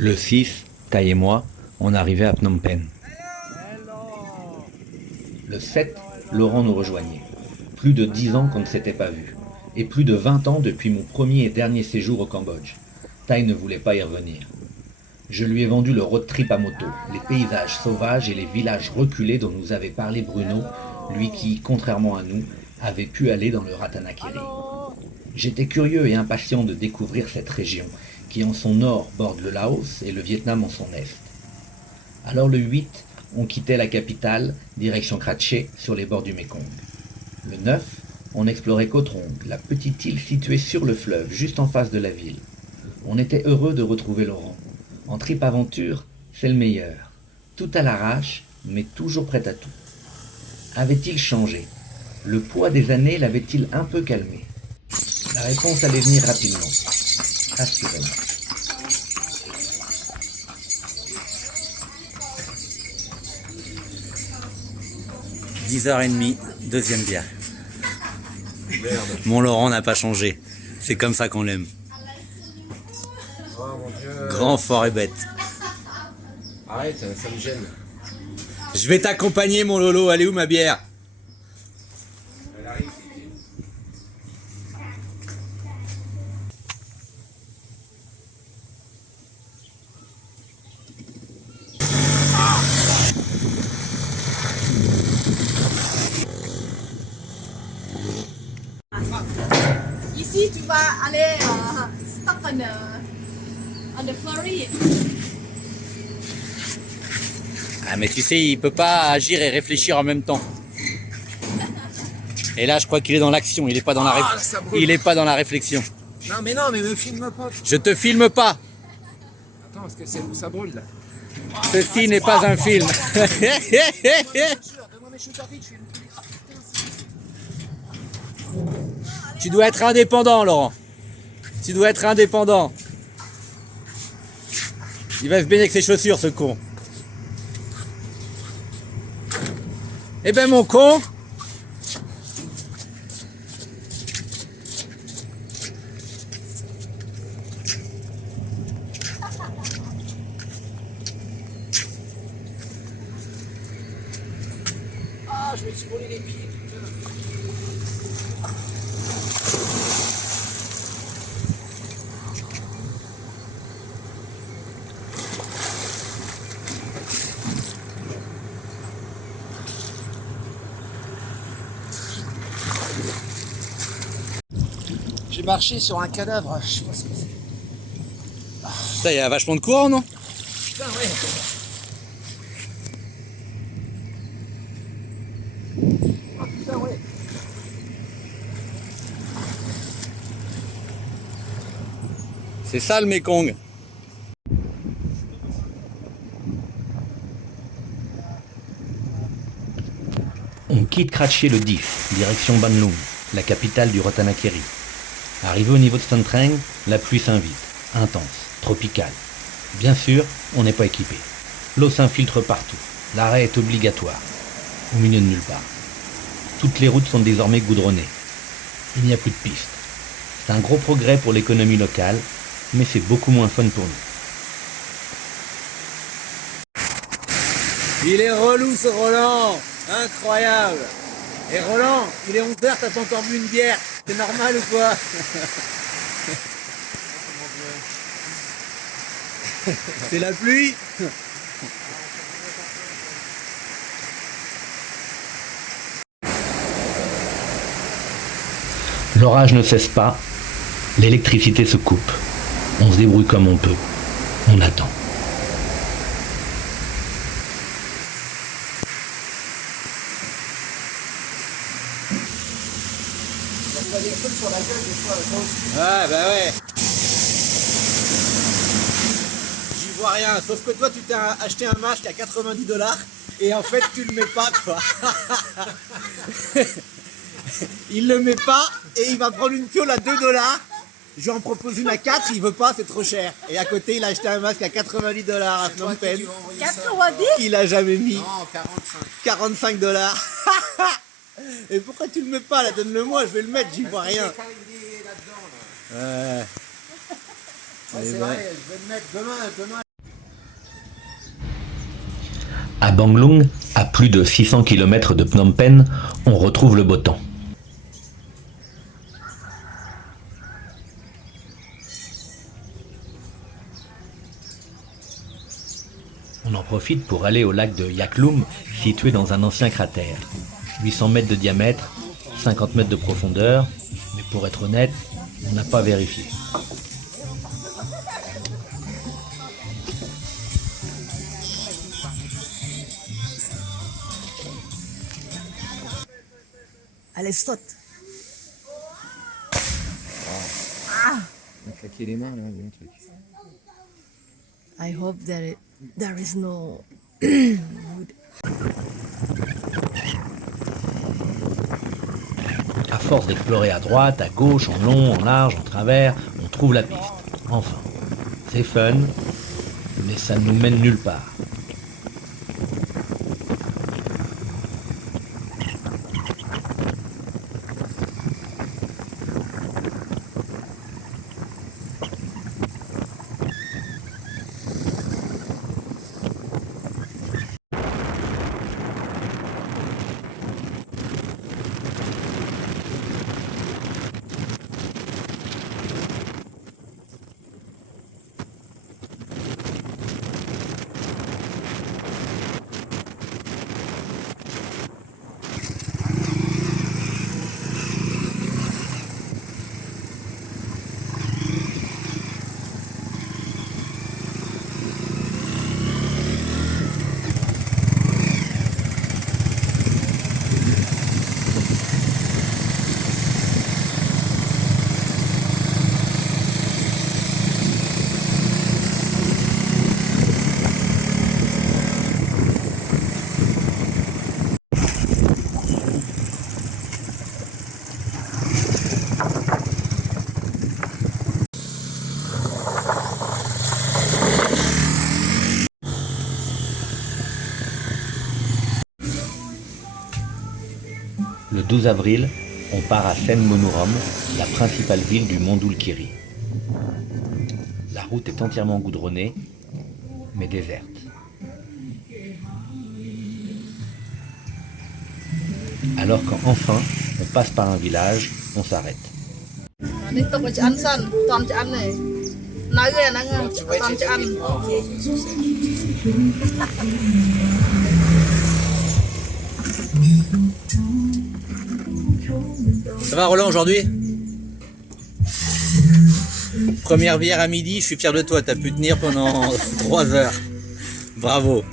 Le 6, Tai et moi, on arrivait à Phnom Penh. Le 7, Laurent nous rejoignait. Plus de 10 ans qu'on ne s'était pas vus. Et plus de 20 ans depuis mon premier et dernier séjour au Cambodge. Tai ne voulait pas y revenir. Je lui ai vendu le road trip à moto, les paysages sauvages et les villages reculés dont nous avait parlé Bruno, lui qui, contrairement à nous, avait pu aller dans le Ratanakiri. J'étais curieux et impatient de découvrir cette région, qui en son nord borde le Laos et le Vietnam en son est. Alors le 8, on quittait la capitale, direction Kratché, sur les bords du Mékong. Le 9, on explorait Koh Trong, la petite île située sur le fleuve, juste en face de la ville. On était heureux de retrouver Laurent. En trip aventure, c'est le meilleur. Tout à l'arrache, mais toujours prêt à tout. Avait-il changé? Le poids des années l'avait-il un peu calmé? La réponse allait venir rapidement. Assurément. « 10h30, deuxième bière. Merde. Mon Laurent n'a pas changé. C'est comme ça qu'on l'aime. Oh mon Dieu. Grand, fort et bête. Arrête, ça me gêne. Je vais t'accompagner, mon Lolo. Elle est où ma bière? Elle arrive. Ici, tu vas aller stop on the ferry. Ah mais tu sais, il peut pas agir et réfléchir en même temps. Et là, je crois qu'il est dans l'action. Il est pas dans la ça brûle. il est pas dans la réflexion. Non, mais me filme pas. Je te filme pas. Attends, parce que ça brûle là. Ceci n'est pas un film. Donne-moi mes shooters vite, je filme. Tu dois être indépendant, Laurent. Tu dois être indépendant. Il va se baigner avec ses chaussures, ce con. Eh ben, mon con. Ah, je vais te brûler les pieds. J'ai marché sur un cadavre, je sais pas ce que c'est. Putain, il y a vachement de courant, non? Putain, ouais. Oh putain, ouais. C'est ça, le Mékong. On quitte Kratché le 10, direction Ban Lung, la capitale du Ratanakiri. Arrivé au niveau de Ston Treng, la pluie s'invite, intense, tropicale. Bien sûr, on n'est pas équipé. L'eau s'infiltre partout. L'arrêt est obligatoire. Au milieu de nulle part. Toutes les routes sont désormais goudronnées. Il n'y a plus de pistes. C'est un gros progrès pour l'économie locale, mais c'est beaucoup moins fun pour nous. Il est relou ce Roland, incroyable. Et Roland, il est 11h, t'as pas encore bu une bière, c'est normal ou quoi? C'est la pluie. L'orage ne cesse pas, l'électricité se coupe. On se débrouille comme on peut. On attend. Ah bah ouais. J'y vois rien, sauf que toi tu t'es acheté un masque à 90$ et en fait tu le mets pas quoi. Il le met pas et il va prendre une fiole à 2$. Je lui en propose une à 4, il veut pas, c'est trop cher. Et à côté il a acheté un masque à 90$ à Phnom Penh. 90? Il a jamais mis. Non, 45. 45$. Et pourquoi tu le mets pas là? Donne-le-moi, je vais le mettre, j'y vois rien. Ouais. Ouais, c'est vrai, je vais le mettre demain. À Banglung, à plus de 600 km de Phnom Penh, on retrouve le beau temps. On en profite pour aller au lac de Yaklum, situé dans un ancien cratère. 800 mètres de diamètre, 50 mètres de profondeur, mais pour être honnête, on n'a pas vérifié. Allez, saute. On a claqué les mains là, bon truc. I hope there is no À force d'explorer à droite, à gauche, en long, en large, en travers, on trouve la piste. Enfin, c'est fun, mais ça ne nous mène nulle part. Le 12 avril, on part à Senmonorom, la principale ville du Mondulkiri. La route est entièrement goudronnée, mais déserte. Alors qu'enfin, on passe par un village, on s'arrête. Ça va Roland aujourd'hui? Première bière à midi, je suis fier de toi, t'as pu tenir pendant 3 heures. Bravo.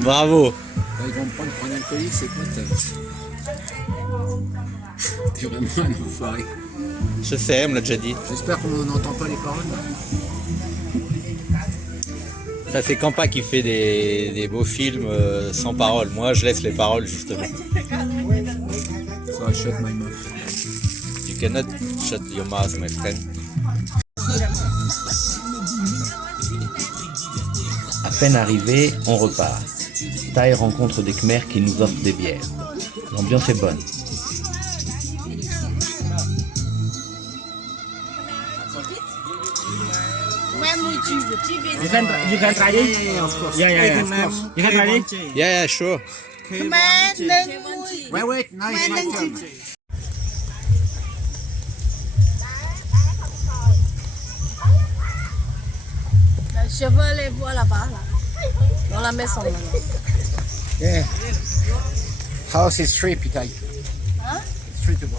Bravo. Ils vont me prendre pour un alcoolique, c'est quoi t'es vraiment un enfoiré. Je sais, on me l'a déjà dit. J'espère qu'on n'entend pas les paroles. Ça c'est Campa qui fait des beaux films sans paroles. Moi je laisse les paroles justement. Ça shut my mouth. You cannot shut your mouth, my friend. À peine arrivé, on repart. Thaï rencontre des Khmers qui nous offrent des bières. L'ambiance est bonne. You can try this. Yeah, of course. Yeah. You can try this. Yeah, sure. Wait, now it's my turn. Je veux les voir là-bas, là. Dans la maison. Là. Yeah. House is free, Pitai. Hein? It's free to go.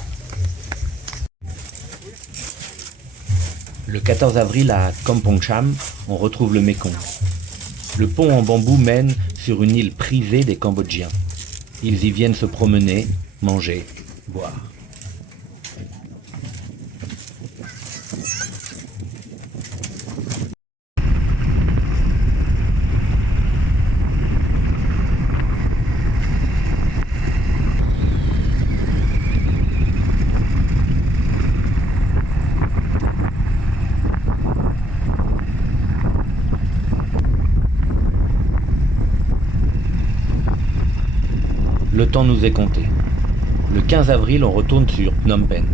Le 14 avril à Kampong Cham, on retrouve le Mékong. Le pont en bambou mène sur une île prisée des Cambodgiens. Ils y viennent se promener, manger, boire. Le temps nous est compté. Le 15 avril, on retourne sur Phnom Penh.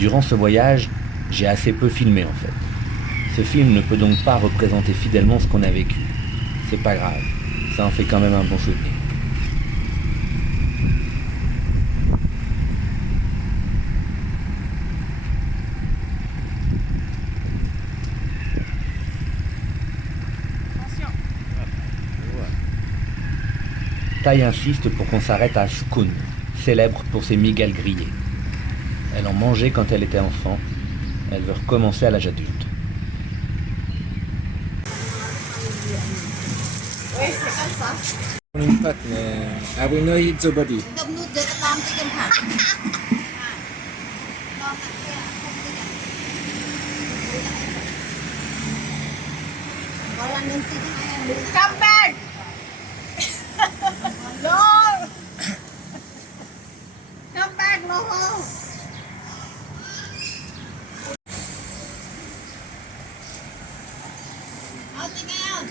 Durant ce voyage, j'ai assez peu filmé en fait. Ce film ne peut donc pas représenter fidèlement ce qu'on a vécu. C'est pas grave, ça en fait quand même un bon souvenir. Thaï insiste pour qu'on s'arrête à Skun, célèbre pour ses migales grillées. Elle en mangeait quand elle était enfant. Elle veut recommencer à l'âge adulte. Oui, c'est comme ça. I will know it's the body. Đông nút để con cái chân thẳng. Come back! No! Come back, no! Ông chị nghe không?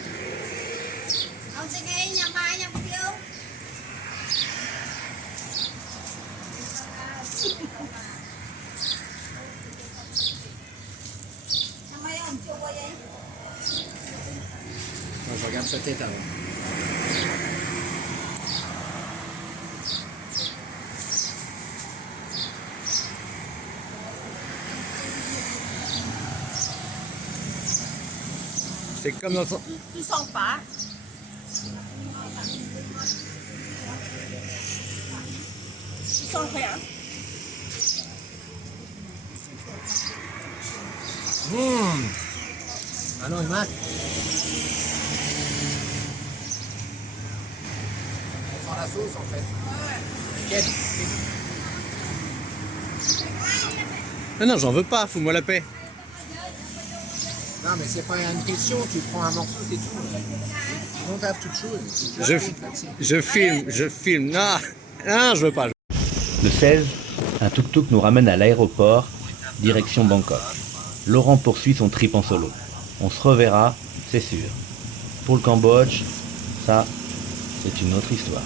Ông chị nghe nhà mai nhà bác yêu. Nhà mai ông chua vậy? Non, je regarde sa tête avant. C'est comme dans ton... Tu sens pas? Tu sens rien? Ah non, il mate. On sent la sauce en fait. Quelle Non, j'en veux pas, fous-moi la paix. Non, mais c'est pas une question, tu prends un morceau, c'est tout. Tu don't have to choose. Je filme. Non, je veux pas. Le 16, un tuk-tuk nous ramène à l'aéroport, direction Bangkok. Laurent poursuit son trip en solo. On se reverra, c'est sûr. Pour le Cambodge, ça, c'est une autre histoire.